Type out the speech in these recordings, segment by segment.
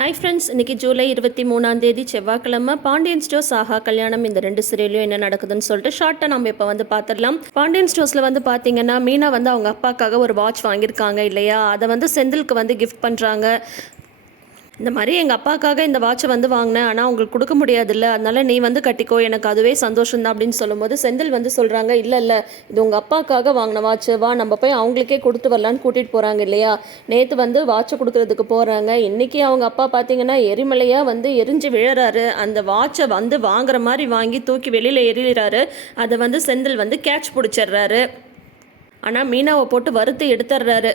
Hi friends, இன்றைக்கி ஜூலை 23 செவ்வாய்க்கிழமை. Pandian stores, ஆஹா கல்யாணம், இந்த ரெண்டு சீரியலையும் என்ன நடக்குதுன்னு சொல்லிட்டு ஷார்ட்டாக நம்ம இப்போ வந்து பார்த்துடலாம். பாண்டியன் ஸ்டோர்ஸில் வந்து பார்த்தீங்கன்னா, மீனா வந்து அவங்க அப்பாக்காக ஒரு வாட்ச் வாங்கியிருக்காங்க இல்லையா, அதை வந்து செந்திலுக்கு வந்து கிஃப்ட் பண்ணுறாங்க. இந்த மாதிரி எங்கள் அப்பாவுக்காக இந்த வாட்சை வந்து வாங்கினேன், ஆனால் உங்களுக்கு கொடுக்க முடியாதுல்ல, அதனால் நீ வந்து கட்டிக்கோ, எனக்கு அதுவே சந்தோஷம் தான் அப்படின்னு சொல்லும்போது செந்தில் வந்து சொல்கிறாங்க, இல்லை இது உங்கள் அப்பாவுக்காக வாங்கின வாட்சு, வா நம்ம போய் அவங்களுக்கே கொடுத்து வரலான்னு கூட்டிகிட்டு போகிறாங்க இல்லையா. நேற்று வந்து வாட்சை கொடுக்குறதுக்கு போகிறாங்க, இன்றைக்கி அவங்க அப்பா பார்த்தீங்கன்னா எரிமலையாக வந்து எரிஞ்சு விழுறாரு. அந்த வாட்சை வந்து வாங்குற மாதிரி வாங்கி தூக்கி வெளியில் எறிகிறாரு. அதை வந்து செந்தில் வந்து கேட்ச் பிடிச்சிடுறாரு. ஆனால் மீனாவை போட்டு வறுத்து எடுத்துடுறாரு.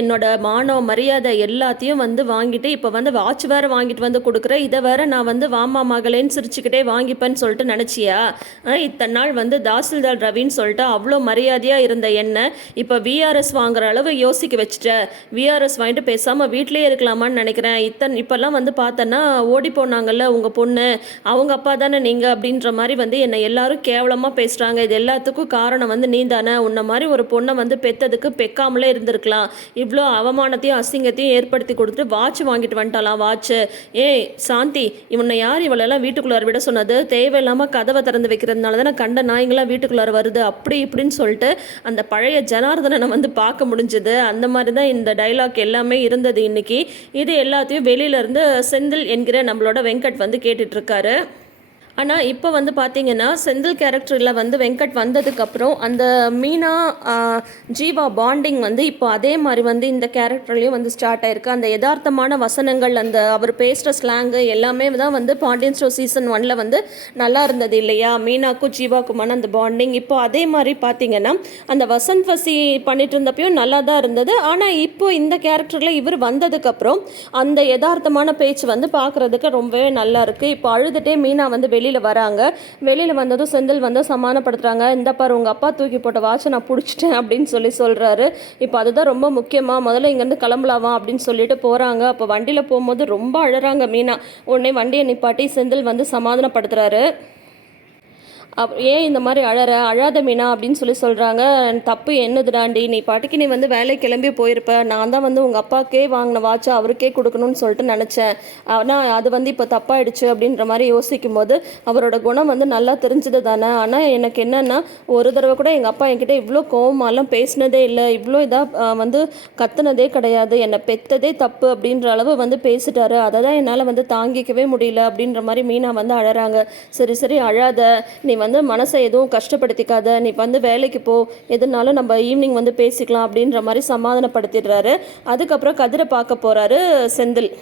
என்னோட மானம் மரியாதை எல்லாத்தையும் வந்து வாங்கிட்டு இப்போ வந்து வாட்ச் வேறு வாங்கிட்டு வந்து கொடுக்குறேன், இதை வேற நான் வந்து வாமா மகளேன்னு சிரிச்சுக்கிட்டே வாங்கிப்பேன்னு சொல்லிட்டு நினச்சியா? இத்தனை நாள் வந்து தாசில்தார் ரவின்னு சொல்லிட்டு அவ்வளோ மரியாதையாக இருந்த என்ன இப்போ விஆர்எஸ் வாங்குற அளவு யோசிக்க வச்சுட்டேன். விஆர்எஸ் வாங்கிட்டு பேசாமல் வீட்டிலே இருக்கலாமான்னு நினைக்கிறேன். இப்போல்லாம் வந்து பார்த்தோன்னா ஓடி போனாங்கல்ல உங்கள் பொண்ணு, அவங்க அப்பா தானே நீங்கள் அப்படின்ற மாதிரி வந்து என்னை எல்லாரும் கேவலமாக பேசுகிறாங்க. இது எல்லாத்துக்கும் காரணம் வந்து நீ தானே. உன்ன மாதிரி ஒரு பொண்ணை வந்து பெற்றதுக்கு பெக்காமலே இருந்திருக்கலாம். இவ்வளோ அவமானத்தையும் அசிங்கத்தையும் ஏற்படுத்தி கொடுத்துட்டு வாட்ச் வாங்கிட்டு வந்துட்டாலாம். வாட்சு ஏய் சாந்தி, இவனை யார் இவளெல்லாம் வீட்டுக்குள்ளார விட சொன்னது? தேவையில்லாமல் கதவை திறந்து வைக்கிறதுனால தானே கண்ட நாய்ங்களாம் வீட்டுக்குள்ளார வருது அப்படி இப்படின்னு சொல்லிட்டு அந்த பழைய ஜனார்தனனை வந்து பார்க்க முடிஞ்சது. அந்த மாதிரி தான் இந்த டைலாக் எல்லாமே இருந்தது இன்னைக்கு. இது எல்லாத்தையும் வெளியிலேருந்து செந்தில் என்கிற நம்மளோட வெங்கட் வந்து கேட்டுட்ருக்காரு. ஆனால் இப்போ வந்து பார்த்தீங்கன்னா செந்தில் கேரக்டரில் வந்து வெங்கட் வந்ததுக்கப்புறம் அந்த மீனா ஜீவா பாண்டிங் வந்து இப்போ அதே மாதிரி வந்து இந்த கேரக்டர்லேயும் வந்து ஸ்டார்ட் ஆயிருக்கு. அந்த யதார்த்தமான வசனங்கள், அந்த அவர் பேசுகிற ஸ்லாங்கு எல்லாமே தான் வந்து பாண்டியன் ஸ்டோர் சீசன் 1 வந்து நல்லா இருந்தது இல்லையா. மீனாக்கும் ஜீவாக்குமான அந்த பாண்டிங் இப்போ அதே மாதிரி பார்த்தீங்கன்னா அந்த வசந்த் வசி பண்ணிட்டு இருந்தப்பையும் நல்லா தான் இருந்தது. ஆனால் இப்போ இந்த கேரக்டரில் இவர் வந்ததுக்கப்புறம் அந்த யதார்த்தமான பேச்சு வந்து பார்க்குறதுக்கு ரொம்பவே நல்லா இருக்குது. இப்போ அழுதுகிட்டே மீனா வந்து வெளியில் வராங்க. வெளியில் வந்ததும் செந்தில் வந்து சமாதானப்படுத்துகிறாங்க. இந்த பாரு உங்கள் அப்பா தூக்கி போட்ட வாட்சை நான் பிடிச்சிட்டேன் அப்படின்னு சொல்கிறாரு. இப்போ அதுதான் ரொம்ப முக்கியமாக, முதல்ல இங்கேருந்து கிளம்பலாமா அப்படின்னு சொல்லிட்டு போகிறாங்க. அப்போ வண்டியில் போகும்போது ரொம்ப அழறாங்க மீனா. உடனே வண்டியை நிப்பாட்டி செந்தில் வந்து சமாதானப்படுத்துகிறாரு. ஏன் இந்த மாதிரி அழாத மீனா அப்படின்னு சொல்கிறாங்க. தப்பு என்னதுடாண்டி, நீ பாட்டுக்கு நீ வந்து வேலை கிளம்பி போயிருப்ப. நான் தான் வந்து உங்கள் அப்பாக்கே வாங்கின வாட்சை அவருக்கே கொடுக்கணும்னு சொல்லிட்டு நினச்சேன். ஆனால் அது வந்து இப்போ தப்பாயிடுச்சு அப்படின்ற மாதிரி யோசிக்கும் போது அவரோட குணம் வந்து நல்லா தெரிஞ்சது தானே. ஆனால் எனக்கு என்னென்னா, ஒரு தடவை கூட எங்கள் அப்பா என்கிட்ட இவ்வளோ கோவமாலாம் பேசினதே இல்லை, இவ்வளோ இதாக வந்து கத்துனதே கிடையாது. என்னை பெத்ததே தப்பு அப்படின்ற அளவு வந்து பேசிட்டாரு. அதை தான் என்னால் வந்து தாங்கிக்கவே முடியல அப்படின்ற மாதிரி மீனா வந்து அழறாங்க. சரி அழாத, நீ வந்து மனசை எதுவும் கஷ்டப்படுத்திக்காத, நீ வந்து வேலைக்கு போ, எதுனாலும் நம்ம ஈவினிங் வந்து பேசிக்கலாம் அப்படின்ற மாதிரி சமாதானப்படுத்திடுறாரு. அதுக்கப்புறம் கதிரை பார்க்க போகிறாரு செந்தில்.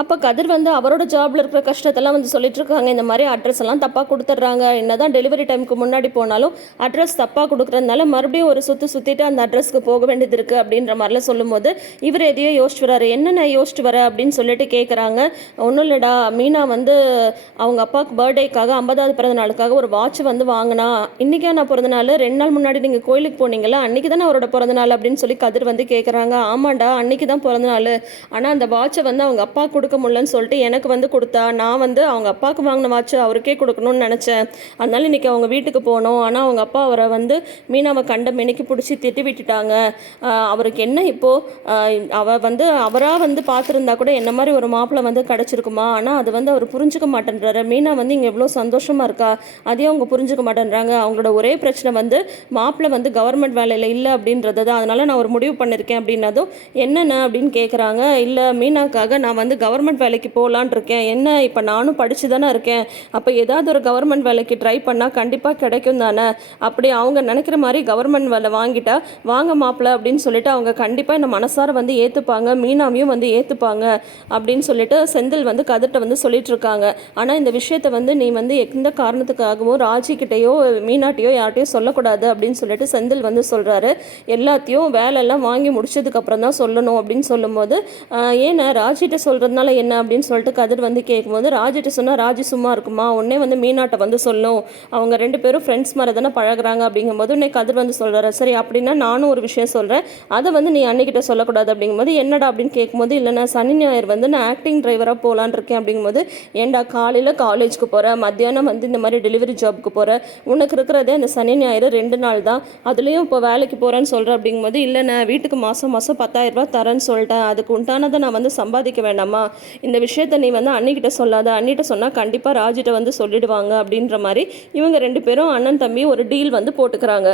அப்போ கதிர் வந்து அவரோட ஜாபில் இருக்கிற கஷ்டத்தெல்லாம் வந்து சொல்லிட்டு இருக்காங்க. இந்த மாதிரி அட்ரஸ் எல்லாம் தப்பாக கொடுத்துட்றாங்க, என்ன தான் டெலிவரி டைமுக்கு முன்னாடி போனாலும் அட்ரஸ் தப்பாக கொடுக்குறதுனால மறுபடியும் ஒரு சுற்றிட்டு அந்த அட்ரஸ்க்கு போக வேண்டியது இருக்குது அப்படின்ற மாதிரிலாம் சொல்லும்போது இவர் எதையோ யோசிச்சுட்டு வராரு. என்னென்ன யோசிச்சுட்டு வர அப்படின்னு சொல்லிட்டு கேட்குறாங்க. ஒன்றும் இல்லைடா, மீனா வந்து அவங்க அப்பாவுக்கு பர்த்டேக்காக 50வது பிறந்த நாளுக்காக ஒரு வாட்ச் வந்து வாங்கினா. இன்றைக்கே நான் பிறந்தநாள், 2 நாள் முன்னாடி நீங்கள் கோயிலுக்கு போனீங்களா, அன்றைக்கி தானே அவரோட பிறந்தநாள் அப்படின்னு சொல்லி கதிர் வந்து கேட்குறாங்க. ஆமாண்டா அன்றைக்கி தான் பிறந்தநாள், ஆனால் அந்த வாட்சை வந்து அவங்க அப்பா கொடுக்க முடியலன்னு சொல்லிட்டு எனக்கு வந்து கொடுத்தா. நான் வந்து அவங்க அப்பாவுக்கு வாங்கின வாட்சை அவருக்கே கொடுக்கணும்னு நினச்சேன். அதனால இன்றைக்கி அவங்க வீட்டுக்கு போனோம். ஆனால் அவங்க அப்பா அவரை வந்து மீனாவை கண்ட மெனிக்கு பிடிச்சி திட்டி விட்டுட்டாங்க. அவருக்கு என்ன இப்போது, அவள் வந்து அவராக வந்து பார்த்துருந்தா கூட என்ன மாதிரி ஒரு மாப்பிள்ளை வந்து கிடச்சிருக்குமா. ஆனால் அது வந்து அவர் புரிஞ்சுக்க மாட்டேன்றாரு. மீனா வந்து இங்கே எவ்வளோ சந்தோஷமாக இருக்கா, அதையும் அவங்க புரிஞ்சுக்க மாட்டேன்றாங்க. அவங்களோட ஒரே பிரச்சனை வந்து மாப்பிள்ளை வந்து கவர்மெண்ட் வேலையில் இல்லை அப்படின்றது தான். அதனால் நான் ஒரு முடிவு பண்ணியிருக்கேன் அப்படின்னதும் என்னென்ன அப்படின்னு கேட்குறாங்க. இல்லை மீனாக்காக நான் வந்து கவர்மெண்ட் வேலைக்கு போகலான் இருக்கேன். என்ன இப்போ நானும் படித்து தானே இருக்கேன், அப்போ ஏதாவது ஒரு கவர்மெண்ட் வேலைக்கு ட்ரை பண்ணால் கண்டிப்பாக கிடைக்கும் தானே. அப்படி அவங்க நினைக்கிற மாதிரி கவர்மெண்ட் வேலை வாங்கிட்டா வாங்க மாப்பிள்ள அப்படின்னு சொல்லிட்டு அவங்க கண்டிப்பாக இந்த மனசார வந்து ஏற்றுப்பாங்க, மீனாவையும் வந்து ஏற்றுப்பாங்க அப்படின்னு சொல்லிட்டு செந்தில் வந்து கதிர்கிட்ட வந்து சொல்லிட்டு இருக்காங்க. ஆனால் இந்த விஷயத்தை வந்து நீ வந்து எந்த காரணத்துக்காகவும் ராஜிக்கிட்டேயோ மீனாட்டையோ யார்ட்டையோ சொல்லக்கூடாது அப்படின்னு சொல்லிட்டு செந்தில் வந்து சொல்கிறாரு. எல்லாத்தையும் வேலையெல்லாம் வாங்கி முடிச்சதுக்கப்புறம் தான் சொல்லணும் அப்படின்னு சொல்லும்போது ஏன்னா ராஜிகிட்ட சொல்கிறதுனால என்ன அப்படின்னு சொல்லிட்டு கதிர் வந்து கேட்கும்போது ராஜிட்ட சொன்னால் ராஜி சும்மா இருக்குமா, உடனே வந்து மீனாட்டை வந்து சொல்லும், அவங்க 2 பேரும் ஃப்ரெண்ட்ஸ் மாதிரி தானே பழகுறாங்க அப்படிங்கும்போது உடனே கதிர் வந்து சொல்கிறாரு. சரி அப்படின்னா நானும் ஒரு விஷயம் சொல்கிறேன், அதை வந்து நீ அன்னிக்கிட்ட சொல்லக்கூடாது அப்படிங்கும்போது என்னடா அப்படின்னு கேட்கும்போது இல்லை நான் சனி ஞாயிறு வந்து நான் ஆக்டிங் டிரைவராக போகலான் இருக்கேன் அப்படிங்கும்போது ஏன்டா காலையில் காலேஜுக்கு போகிறேன், மத்தியானம் வந்து இந்த மாதிரி டெலிவரி ஜாபுக்கு போகிறேன், உனக்கு இருக்கிறதே அந்த சனி ஞாயிறு 2 நாள் தான், அதுலேயும் இப்போ வேலைக்கு போகிறேன்னு சொல்கிறேன் அப்படிங்கும்போது இல்லை நான் வீட்டுக்கு மாதம் 10,000 ரூபா தரேன்னு சொல்லிட்டேன், அதுக்கு உண்டானதை நான் வந்து சம்பாதிக்க வேண்டாமா, இந்த விஷயத்த நீ வந்து அண்ணிக்கிட்ட சொல்லாத, அண்ணிட்ட சொன்னால் கண்டிப்பாக ராஜிட்ட வந்து சொல்லிடுவாங்க அப்படின்ற மாதிரி இவங்க 2 பேரும் அண்ணன் தம்பி ஒரு டீல் வந்து போட்டுக்கிறாங்க.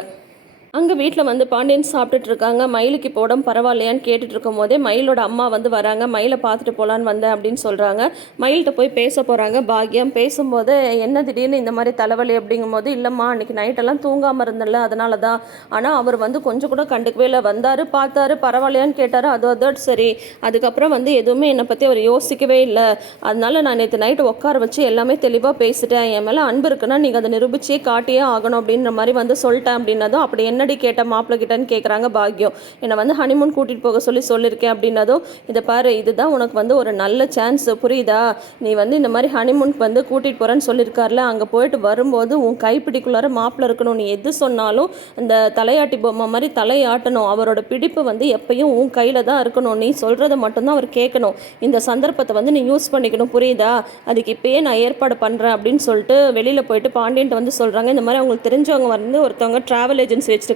அங்கே வீட்டில் வந்து பாண்டியன் சாப்பிட்டுட்டு இருக்காங்க. மயிலுக்கு இப்போ உடம்பு பரவாயில்லையான்னு கேட்டுட்டு இருக்கும் போதே மயிலோட அம்மா வந்து வராங்க. மயிலை பார்த்துட்டு போகலான்னு வந்தேன் அப்படின்னு சொல்கிறாங்க. மயில்கிட்ட போய் பேச போகிறாங்க பாக்யம். பேசும்போது என்ன திடீர்னு இந்த மாதிரி தலைவலி அப்படிங்கும்போது, இல்லைம்மா அன்றைக்கி நைட்டெல்லாம் தூங்காமல் இருந்தல அதனால தான். ஆனால் அவர் வந்து கொஞ்சம் கூட கண்டுக்கவே இல்லை. வந்தார், பார்த்தாரு, பரவாயில்லையான்னு கேட்டார், அதோட சரி. அதுக்கப்புறம் வந்து எதுவுமே என்னை பற்றி அவர் யோசிக்கவே இல்லை. அதனால நான் நேற்று நைட்டு உட்கார வச்சு எல்லாமே தெளிவாக பேசிட்டேன். என் மேலே அன்பு இருக்குன்னா நீங்கள் அதை நிரூபிச்சே காட்டியே ஆகணும் அப்படின்ற மாதிரி வந்து சொல்லிட்டேன் அப்படின்னதும், அப்படி என்னடி கேட்ட மாப்பிள்ளை கிட்டன்னு கேட்குறாங்க பாக்யம். என்னை வந்து ஹனிமூன் கூட்டிகிட்டு போக சொல்லியிருக்கேன் அப்படின்னதும், இதை பாரு, இதுதான் உனக்கு வந்து ஒரு நல்ல சான்ஸ், புரியுதா? நீ வந்து இந்த மாதிரி ஹனிமூனுக்கு வந்து கூட்டிகிட்டு போகிறேன்னு சொல்லியிருக்காருல, அங்கே போயிட்டு வரும்போது உன் கைப்பிடிக்குள்ளார மாப்பிள்ளை இருக்கணும். நீ எது சொன்னாலும் அந்த தலையாட்டி பொம்மை மாதிரி தலையாட்டணும். அவரோட பிடிப்பு வந்து எப்பயும் உன் கையில் தான் இருக்கணும். நீ சொல்கிறத மட்டும்தான் அவர் கேட்கணும். இந்த சந்தர்ப்பத்தை வந்து நீ யூஸ் பண்ணிக்கணும், புரியுதா? அதுக்கு இப்போயே நான் ஏற்பாடு பண்ணுறேன் அப்படின்னு சொல்லிட்டு வெளியில் போயிட்டு பாண்டியன்ட்டு வந்து சொல்கிறாங்க. இந்த மாதிரி அவங்களுக்கு தெரிஞ்சவங்க வந்து ஒருத்தவங்க ட்ராவல் ஏஜென்சி வச்சுருக்காங்க.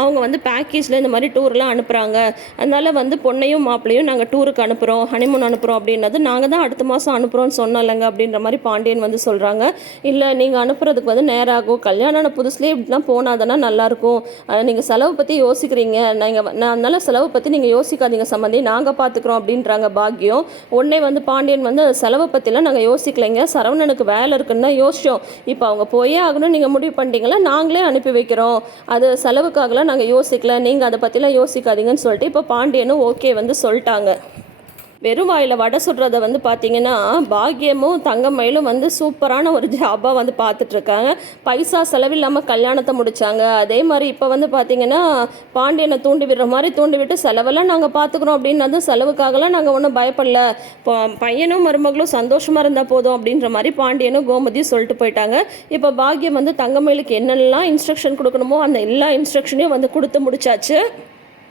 அவங்க வந்து பேக்கேஜில் இந்த மாதிரி டூர்லாம் அனுப்புகிறாங்க. அதனால் வந்து பொண்ணையும் மாப்பிள்ளையும் நாங்கள் டூருக்கு அனுப்புகிறோம், ஹனிமூன் அனுப்புகிறோம் அப்படின்னது. நாங்கள் தான் அடுத்த மாதம் அனுப்புகிறோன்னு சொன்னோம்லங்க அப்படின்ற மாதிரி பாண்டியன் வந்து சொல்கிறாங்க. இல்லை, நீங்கள் அனுப்புறதுக்கு வந்து நேரம் ஆகும். கல்யாணம் புதுசுலேயே இப்படிலாம் போனாதானே நல்லாயிருக்கும். நீங்கள் செலவு பற்றி யோசிக்கிறீங்க. நான் அதனால செலவு பற்றி நீங்கள் யோசிக்காதீங்க சம்மந்தி, நாங்கள் பார்த்துக்குறோம் அப்படின்றாங்க பாக்யம். உடனே வந்து பாண்டியன் வந்து செலவை பற்றிலாம் நாங்கள் யோசிக்கலைங்க, சரவணனுக்கு வேலை இருக்குன்னு தான் யோசிச்சோம். இப்போ அவங்க போயே ஆகணும் நீங்கள் முடிவு பண்ணிட்டீங்களா, நாங்களே அனுப்பி வைக்கிறோம். அது செலவுக்காகலாம் நாங்கள் யோசிக்கல, நீங்கள் அதை பற்றிலாம் யோசிக்காதீங்கன்னு சொல்லிட்டு இப்போ பாண்டியனும் ஓகே வந்து சொல்லிட்டாங்க. வெறும் வாயில் வடை சுடுறத வந்து பார்த்திங்கன்னா பாக்யமும் தங்கமயிலும் வந்து சூப்பரான ஒரு ஜாபாக வந்து பார்த்துட்ருக்காங்க. பைசா செலவில்லாமல் கல்யாணத்தை முடித்தாங்க. அதே மாதிரி இப்போ வந்து பார்த்திங்கன்னா பாண்டியனை தூண்டி விடுற மாதிரி தூண்டி விட்டு செலவெல்லாம் நாங்கள் பார்த்துக்குறோம் அப்படின்னது. செலவுக்காகலாம் நாங்கள் ஒன்றும் பயப்படல, இப்போ பையனும் மருமகளும் சந்தோஷமாக இருந்தால் போதும் அப்படின்ற மாதிரி பாண்டியனும் கோமதியும் சொல்லிட்டு போயிட்டாங்க. இப்போ பாக்யம் வந்து தங்கமயிலுக்கு என்னெல்லாம் இன்ஸ்ட்ரக்ஷன் கொடுக்கணுமோ அந்த எல்லா இன்ஸ்ட்ரக்ஷனையும் வந்து கொடுத்து முடிச்சாச்சு.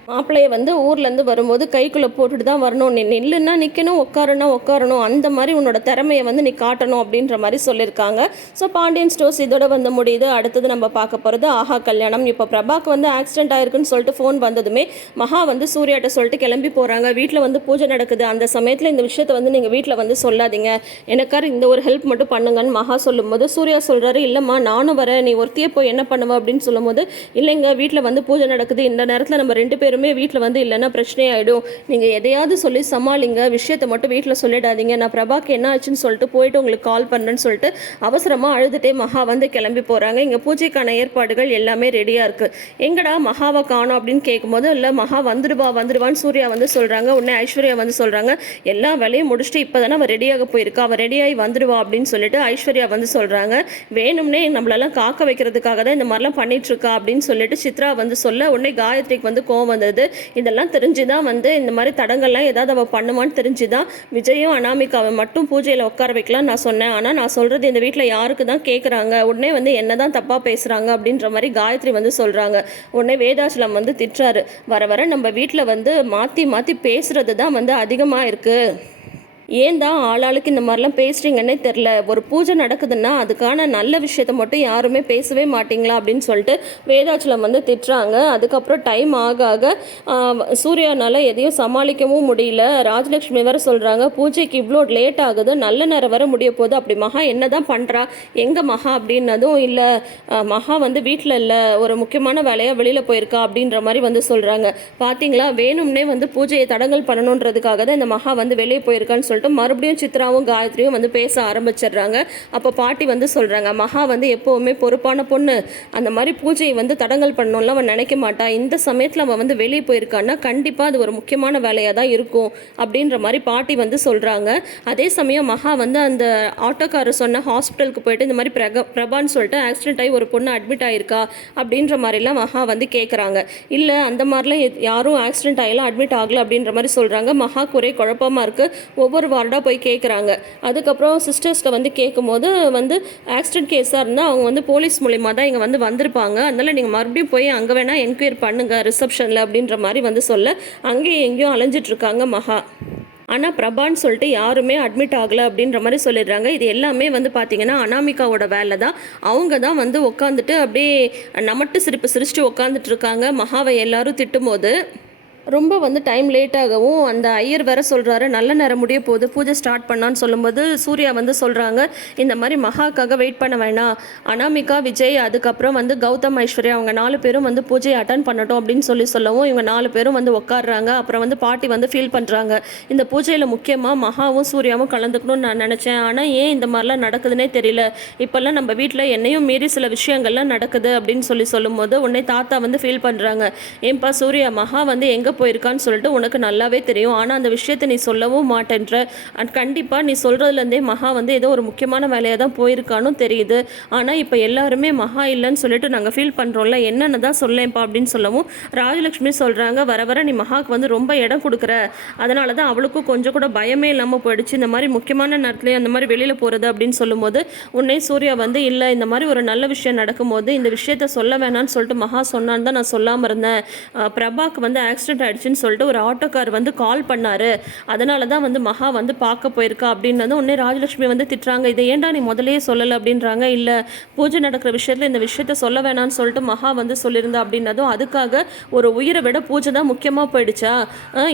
மாப்பிள்ளையை வந்து ஊர்லேருந்து வரும்போது கைக்குள்ளே போட்டுட்டு தான் வரணும். நீ நில்லுன்னா நிற்கணும், உட்காருன்னா உட்காரணும், அந்த மாதிரி உன்னோட திறமையை வந்து நீ காட்டணும் அப்படின்ற மாதிரி சொல்லியிருக்காங்க. ஸோ பாண்டியன் ஸ்டோர்ஸ் இதோட வந்து முடியுது. அடுத்தது நம்ம பார்க்க போகிறது ஆஹா கல்யாணம். இப்போ பிரபாக்கு வந்து ஆக்சிடென்ட் ஆயிருக்குன்னு சொல்லிட்டு ஃபோன் வந்ததுமே மகா வந்து சூர்யாட்ட சொல்லிட்டு கிளம்பி போகிறாங்க. வீட்டில் வந்து பூஜை நடக்குது. அந்த சமயத்தில் இந்த விஷயத்தை வந்து நீங்கள் வீட்டில் வந்து சொல்லாதீங்க, எனக்கார் இந்த ஒரு ஹெல்ப் மட்டும் பண்ணுங்கன்னு மகா சொல்லும்போது சூர்யா சொல்கிறாரு, இல்லைம்மா நானும் வரேன், நீ ஒருத்தியே போய் என்ன பண்ணுவ அப்படின்னு சொல்லும்போது, இல்லைங்க வீட்டில் வந்து பூஜை நடக்குது, இந்த நேரத்தில் நம்ம 2 பேரும் வீட்டில் வந்து இல்லைன்னா பிரச்சனையாயிடும், நீங்கள் எதையாவது சொல்லி சமாளிங்க, விஷயத்தை மட்டும் வீட்டில் சொல்லிடாதீங்க, நான் பிரபாக்கு என்ன ஆச்சுன்னு சொல்லிட்டு போயிட்டு உங்களுக்கு கால் பண்ணுறேன்னு சொல்லிட்டு அவசரமாக அழுதுகிட்டே மகா வந்து கிளம்பி போகிறாங்க. இங்கே பூஜைக்கான ஏற்பாடுகள் எல்லாமே ரெடியாக இருக்குது. எங்கடா மகாவை காணோம் அப்படின்னு கேட்கும்போது, இல்லை மகா வந்துடுவான்னு சூர்யா வந்து சொல்கிறாங்க. உடனே ஐஸ்வர்யா வந்து சொல்கிறாங்க, எல்லா வேலையும் முடிச்சுட்டு இப்போ தானே அவள் ரெடியாக போயிருக்கா, அவள் ரெடியாகி வந்துடுவா அப்படின்னு சொல்லிட்டு ஐஸ்வர்யா வந்து சொல்கிறாங்க. வேணும்னே நம்மளெல்லாம் காக்க வைக்கிறதுக்காக தான் இந்த மாதிரிலாம் பண்ணிகிட்ருக்கா அப்படின்னு சொல்லிட்டு சித்ரா வந்து சொல்ல, உடனே காயத்ரிக்கு வந்து கோவம் வந்தது. இதெல்லாம் தெரிஞ்சுதான் வந்து இந்த மாதிரி தடங்கள்லாம் ஏதாவது அவள் பண்ணுவான்னு தெரிஞ்சுதான் விஜயும் அனாமிகாவை மட்டும் பூஜையில் உட்கார வைக்கலாம் நான் சொன்னேன். ஆனால் நான் சொல்கிறது இந்த வீட்டில் யாருக்கு தான் கேட்குறாங்க, உடனே வந்து என்ன தான் தப்பாக பேசுகிறாங்க அப்படின்ற மாதிரி காயத்ரி வந்து சொல்கிறாங்க. உடனே வேதாச்சலம் வந்து திட்டுறாரு, வர நம்ம வீட்டில் வந்து மாற்றி மாற்றி பேசுகிறது தான் வந்து அதிகமாக இருக்குது, ஏன் தான் ஆளாளுக்கு இந்த மாதிரிலாம் பேசுகிறீங்கன்னே தெரில, ஒரு பூஜை நடக்குதுன்னா அதுக்கான நல்ல விஷயத்த மட்டும் யாருமே பேசவே மாட்டிங்களா அப்படின்னு சொல்லிட்டு வேதாச்சலம் வந்து திட்டுறாங்க. அதுக்கப்புறம் டைம் ஆக ஆக சூர்யானால் எதையும் சமாளிக்கவும் முடியல. ராஜலக்ஷ்மி வேறு சொல்கிறாங்க, பூஜைக்கு இவ்வளோ லேட் ஆகுது, நல்ல நேரம் வர முடிய போகுது, அப்படி மகா என்ன தான் பண்ணுறா, எங்கே மகா அப்படின்னதும், இல்லை மகா வந்து வீட்டில் இல்லை, ஒரு முக்கியமான வேலையாக வெளியில் போயிருக்கா அப்படின்ற மாதிரி வந்து சொல்கிறாங்க. பார்த்தீங்களா, வேணும்னே வந்து பூஜையை தடங்கல் பண்ணணுன்றதுக்காக தான் இந்த மகா வந்து வெளியே போயிருக்கான்னு சொல்லிட்டு மறுபடியும் சித்ராவும் காயத்ரியும் வந்து பேச ஆரம்பிச்சிடுறாங்க. அப்போ பாட்டி வந்து சொல்கிறாங்க, மகா வந்து எப்போவுமே பொறுப்பான பொண்ணு, அந்த மாதிரி பூஜையை வந்து தடங்கல் பண்ணணும்லாம் அவன் நினைக்க மாட்டா, இந்த சமயத்தில் அவன் வந்து வெளியே போயிருக்கான்னா கண்டிப்பாக அது ஒரு முக்கியமான வேலையாக தான் இருக்கும் அப்படின்ற மாதிரி பாட்டி வந்து சொல்கிறாங்க. அதே சமயம் மகா வந்து அந்த ஆட்டோக்காரர் சொன்ன ஹாஸ்பிட்டலுக்கு போயிட்டு இந்த மாதிரி பிரபான்னு சொல்லிட்டு ஆக்சிடென்ட் ஆகி ஒரு பொண்ணு அட்மிட் ஆகிருக்கா அப்படின்ற மாதிரிலாம் மகா வந்து கேட்குறாங்க. இல்லை அந்த மாதிரிலாம் யாரும் ஆக்சிடென்ட் ஆகிலாம் அட்மிட் ஆகலை அப்படின்ற மாதிரி சொல்கிறாங்க. மகா ஒரே குழப்பமாக இருக்குது. ஒவ்வொரு வார்டாக போய் கேட்குறாங்க. அதுக்கப்புறம் சிஸ்டர்ஸ்ட்டை வந்து கேட்கும்போது வந்து ஆக்சிடென்ட் கேஸாக இருந்தால் அவங்க வந்து போலீஸ் மூலிமா தான் இங்கே வந்து வந்திருப்பாங்க, அதனால் நீங்கள் மறுபடியும் போய் அங்கே வேணால் என்கொயரி பண்ணுங்கள் ரிசப்ஷனில் அப்படின்ற மாதிரி வந்து சொல்ல, அங்கேயும் எங்கேயும் அலைஞ்சிட்ருக்காங்க மகா. ஆனால் பிரபான்னு சொல்லிட்டு யாருமே அட்மிட் ஆகலை அப்படின்ற மாதிரி சொல்லிடுறாங்க. இது எல்லாமே வந்து பார்த்திங்கன்னா அனாமிகாவோட வேலை தான். அவங்க தான் வந்து உட்காந்துட்டு அப்படியே நமட்டு சிரிப்பு சிரிச்சுட்டு உட்காந்துட்டு இருக்காங்க. மகாவை எல்லாரும் திட்டும்போது ரொம்ப வந்து டைம் லேட் ஆகவும் அந்த ஐயர் வேற சொல்கிறாரு நல்ல நேரம் முடிய போகுது பூஜை ஸ்டார்ட் பண்ணான்னு சொல்லும்போது சூர்யா வந்து சொல்கிறாங்க இந்த மாதிரி மகாக்காக வெயிட் பண்ண வேணாம், அனாமிகா விஜய் அதுக்கப்புறம் வந்து கௌதம் ஐஸ்வர்யா அவங்க 4 பேரும் வந்து பூஜையை அட்டன் பண்ணட்டும் அப்படின்னு சொல்லவும் இவங்க 4 பேரும் வந்து உட்காடுறாங்க. அப்புறம் வந்து பாட்டி வந்து ஃபீல் பண்ணுறாங்க இந்த பூஜையில் முக்கியமாக மகாவும் சூர்யாவும் கலந்துக்கணும்னு நான் நினச்சேன், ஆனால் ஏன் இந்த மாதிரிலாம் நடக்குதுன்னே தெரியல, இப்போல்லாம் நம்ம வீட்டில் என்னையும் மீறி சில விஷயங்கள்லாம் நடக்குது அப்படின்னு சொல்லும்போது உடனே தாத்தா வந்து ஃபீல் பண்ணுறாங்க. ஏன்பா சூர்யா, மகா வந்து எங்கே போயிருக்கான்னு சொல்லிட்டு உனக்கு நல்லாவே தெரியும், ஆனால் அந்த விஷயத்தை நீ சொல்லவும் மாட்டேன்ற, கண்டிப்பாக நீ சொல்கிறதுலேருந்தே மகா வந்து ஏதோ ஒரு முக்கியமான வேலையாக தான் போயிருக்கான்னு தெரியுது, ஆனால் இப்போ எல்லாருமே மகா இல்லைன்னு சொல்லிட்டு நாங்கள் ஃபீல் பண்ணுறோம்ல, என்னென்னு தான் சொல்லேன்ப்பா அப்படின்னு சொல்லவும் ராஜலக்ஷ்மி சொல்கிறாங்க வர வர நீ மகாவுக்கு வந்து ரொம்ப இடம் கொடுக்குற, அதனால தான் அவளுக்கும் கொஞ்சம் கூட பயமே இல்லாமல் போயிடுச்சு இந்த மாதிரி முக்கியமான நேரத்துலேயே அந்த மாதிரி வெளியில் போகிறது அப்படின்னு சொல்லும்போது உன்னை சூர்யா வந்து இல்லை இந்த மாதிரி ஒரு நல்ல விஷயம் நடக்கும்போது இந்த விஷயத்த சொல்ல வேணான்னு சொல்லிட்டு மகா சொன்னான்னு தான் நான் சொல்லாமல் இருந்தேன், பிரபாக்கு வந்து ஆக்சிடென்ட் ஆகிடுச்சின்னு சொல்லிட்டு ஒரு ஆட்டோக்கார் வந்து கால் பண்ணார், அதனால தான் வந்து மகா வந்து பார்க்க போயிருக்கா அப்படின்னது உடனே ராஜலட்சுமி வந்து திட்டுறாங்க, இதை ஏன்டா நீ முதலையே சொல்லலை அப்படின்றாங்க. இல்லை பூஜை நடக்கிற விஷயத்தில் இந்த விஷயத்த சொல்ல வேணான்னு சொல்லிட்டு மகா வந்து சொல்லியிருந்தா அப்படின்னதும் அதுக்காக ஒரு உயிரை விட பூஜை தான் முக்கியமாக போயிடுச்சா,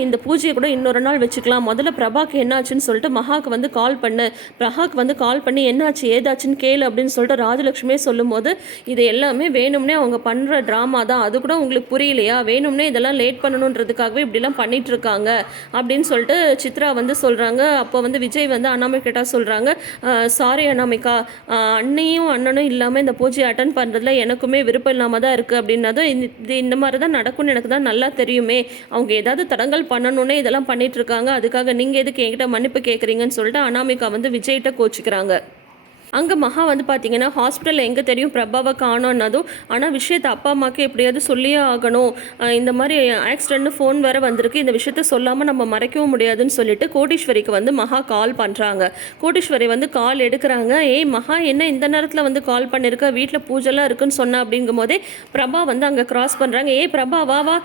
இந்த பூஜையை கூட இன்னொரு நாள் வச்சுக்கலாம், முதல்ல பிரபாக்கு என்னாச்சுன்னு சொல்லிட்டு மகாக்கு வந்து கால் பண்ணு, பிரகாக்கு வந்து கால் பண்ணி என்னாச்சு ஏதாச்சுன்னு கேளு அப்படின்னு சொல்லிட்டு ராஜலட்சுமியே சொல்லும்போது இது எல்லாமே வேணும்னே அவங்க பண்ணுற ட்ராமா தான், அது கூட உங்களுக்கு புரியலையா, வேணும்னே இதெல்லாம் லேட் பண்ணணுன்றதுக்காகவே இப்படிலாம் பண்ணிட்டு இருக்காங்க அப்படின்னு சொல்லிட்டு சித்ரா வந்து சொல்கிறாங்க. அப்போ வந்து விஜய் வந்து அனாமிகிட்ட சொல்கிறாங்க, சாரி அனாமிகா, அண்ணையும் அண்ணனும் இல்லாமல் இந்த பூஜையை அட்டன் பண்ணுறதுல எனக்குமே விருப்பம் இல்லாமல் தான் இருக்குது அப்படின்னதும் இந்த மாதிரி தான் நடக்கும்னு எனக்கு தான் நல்லா தெரியுமே, அவங்க ஏதாவது தடங்கல் பண்ணணுன்னே இதெல்லாம் பண்ணிட்டு இருக்காங்க, அதுக்காக நீங்கள் எதுக்கு என்கிட்ட மன்னிப்பு கேட்குறீங்கன்னு சொல்லிட்டு அனாமிகா வந்து விஜய்கிட்ட கோச்சிக்கிறாங்க. அங்கே மகா வந்து பார்த்தீங்கன்னா ஹாஸ்பிட்டலில் எங்கே தெரியும் பிரபாவை காணோன்னதும், ஆனால் விஷயத்தை அப்பா அம்மாவுக்கு எப்படியாவது சொல்லியே ஆகணும், இந்த மாதிரி ஆக்சிடென்ட்னு ஃபோன் வேறு வந்திருக்கு, இந்த விஷயத்த சொல்லாமல் நம்ம மறைக்கவும் முடியாதுன்னு சொல்லிட்டு கோடீஸ்வரிக்கு வந்து மகா கால் பண்ணுறாங்க. கோடீஸ்வரி வந்து கால் எடுக்கிறாங்க. ஏய் மகா, என்ன இந்த நேரத்தில் வந்து கால் பண்ணியிருக்க, வீட்டில் பூஜைலாம் இருக்குன்னு சொன்ன அப்படிங்கும் போதே பிரபா வந்து அங்கே கிராஸ் பண்ணுறாங்க. ஏய் பிரபா வா வா,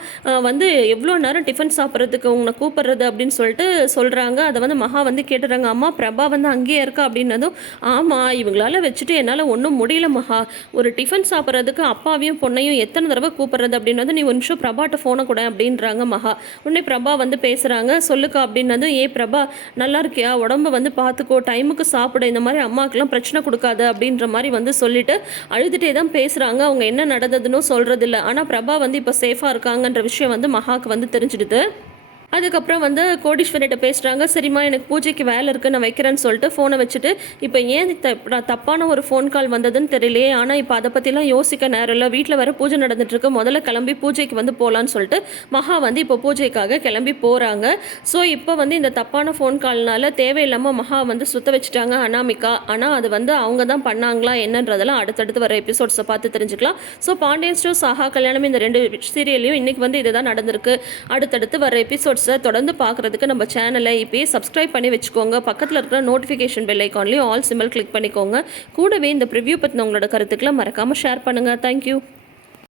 வந்து எவ்வளோ நேரம் டிஃபன் சாப்பிட்றதுக்கு உங்களை கூப்பிட்றது அப்படின்னு சொல்லிட்டு சொல்கிறாங்க. அதை வந்து மகா வந்து கேட்டுறாங்க, அம்மா பிரபா வந்து அங்கேயே இருக்கா அப்படின்னதும், ஆமாம் இவங்களால வச்சுட்டு என்னால் ஒன்றும் முடியல மகா, ஒரு டிஃபன் சாப்பிட்றதுக்கு அப்பாவையும் பொண்ணையும் எத்தனை தடவை கூப்பிட்றது அப்படின்னது, நீ ஒரு நிமிஷம் பிரபாட்ட ஃபோனை கூட அப்படின்றாங்க மகா. உடனே பிரபா வந்து பேசுகிறாங்க, சொல்லுக்கா அப்படின்னதும், ஏ பிரபா நல்லா இருக்கியா, உடம்பு வந்து பார்த்துக்கோ, டைமுக்கு சாப்பிட, இந்த மாதிரி அம்மாக்கெல்லாம் பிரச்சனை கொடுக்காது அப்படின்ற மாதிரி வந்து சொல்லிட்டு அழுதுகிட்டே தான் பேசுகிறாங்க. அவங்க என்ன நடந்ததுன்னு சொல்கிறதில்ல, ஆனால் பிரபா வந்து இப்போ சேஃபாக இருக்காங்கன்ற விஷயம் வந்து மகாவுக்கு வந்து தெரிஞ்சிடுது. அதுக்கப்புறம் வந்து கோடீஸ்வரிட்ட பேசுகிறாங்க, சரிம்மா எனக்கு பூஜைக்கு வேலை இருக்குது நான் வைக்கிறேன்னு சொல்லிட்டு ஃபோனை வச்சுட்டு, இப்போ ஏன் தப்பான ஒரு ஃபோன் கால் வந்ததுன்னு தெரியலையே, ஆனால் இப்போ அதை பற்றிலாம் யோசிக்க நேரம் இல்லை, வீட்டில் வேறு பூஜை நடந்துட்டுருக்கு, முதல்ல கிளம்பி பூஜைக்கு வந்து போகலான்னு சொல்லிட்டு மகா வந்து இப்போ பூஜைக்காக கிளம்பி போகிறாங்க. ஸோ இப்போ வந்து இந்த தப்பான ஃபோன் கால்னால தேவையில்லாமல் மகா வந்து சுத்த வச்சுட்டாங்க அனாமிகா, ஆனால் அது வந்து அவங்க தான் பண்ணாங்களா என்னன்றதெல்லாம் அடுத்தடுத்து வர எபிசோட்ஸை பார்த்து தெரிஞ்சுக்கலாம். ஸோ பாண்டியன் ஸ்டோர்ஸ் சாஹா கல்யாணம் இந்த 2 சீரியல்லையும் இன்றைக்கி வந்து இதுதான் நடந்திருக்கு. அடுத்தடுத்து வர எபிசோட்ஸை தொடர்ந்து பார்க்குறதுக்கு நம்ம சேனலை இப்போயே சப்ஸ்கிரைப் பண்ணி வச்சுக்கோங்க, பக்கத்தில் இருக்கிற நோட்டிஃபிகேஷன் பெல் ஐக்கான்லேயும் ஆல் சிம்பிள் கிளிக் பண்ணிக்கோங்க. கூடவே இந்த ப்ரிவ்யூ பற்றின உங்களோட கருத்துக்களை மறக்காமல் ஷேர் பண்ணுங்கள். தேங்க்யூ.